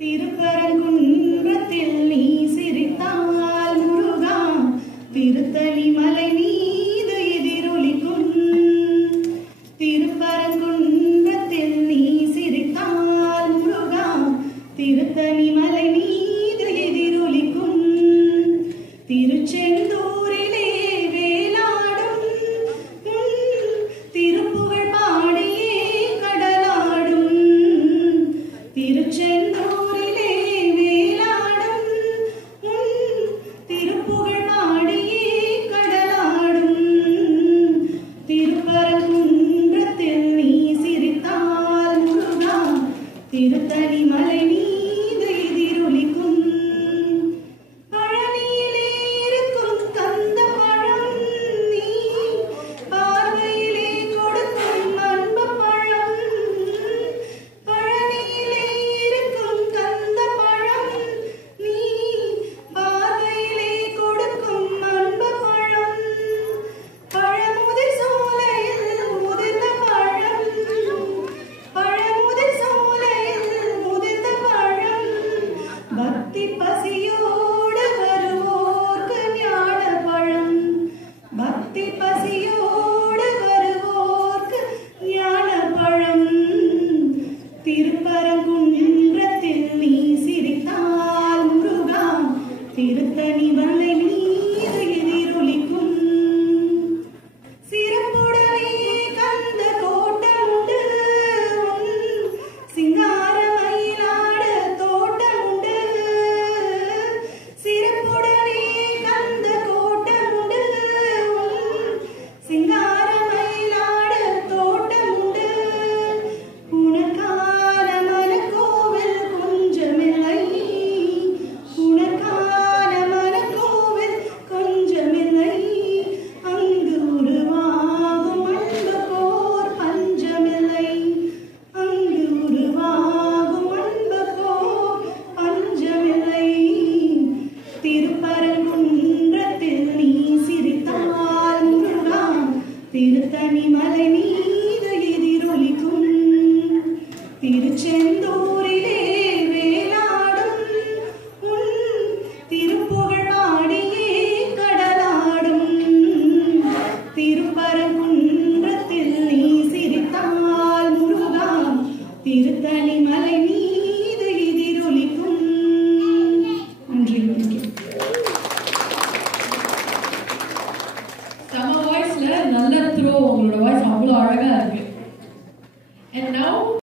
திருப்பரங்குன்றத்தில் நீ சிரித்தால் முருகா திருத்தணி மலை மீது எதிரொலிக்கும். திருப்பரங்குன்றத்தில் நீ சிரித்தால் முருகா திருத்தணி மலை மீது எதிரொலிக்கும். திருச்செந்தூரிலே வேலாடும் திருப்புகழ் பாடியே கடலாடும். திருச்செந்தூரிலே வேலாடும் திருப்புகழ் பாடியே கடலாடும். திருப்பரங்குன்றத்தில் நீ சிரித்தால் முருகா திருத்தணி மலை மீது எதிரொலிக்கும். பக்தி பசியோடு வருவோர்க்கு ஞான பழம். பக்தி பசியோடு வருவோர்க்கு ஞான பழம். திருப்பரங்குன்றத்தில் நீ சிரித்தால் முருகா திருத்தணி மலை மீது எதிரொலிக்கும். சிறப்புடனே கந்த கோட்டமுண்டு சிங்கார மயிலாட தோட்டமுண்டு. சிறப்புடனே கந்த கோட்டமுண்டு சிங்கார மயிலாட தோட்டமுண்டு. உனக்கான மனக்கோவில் கொஞ்சமில்லை. உனக்கான மனக்கோவில் கொஞ்சமில்லை. அங்கு உருவாகும் அன்புக்கோர் பஞ்சமில்லை. அங்கு உருவாகும் அன்புக்கோர் பஞ்சமில்லை. திருப்பரங்குன்றத்தில் நீ சிரித்தால் முருகா திருத்தணி மலை மீது எதிரொலிக்கும். திருச்செந்தூரிலே வேலாடும் திருப்புகழ் பாடியே கடலாடும். திருப்பரங்குன்றத்தில் நீ சிரித்தால் முருகா திருத்தணி மலை மீது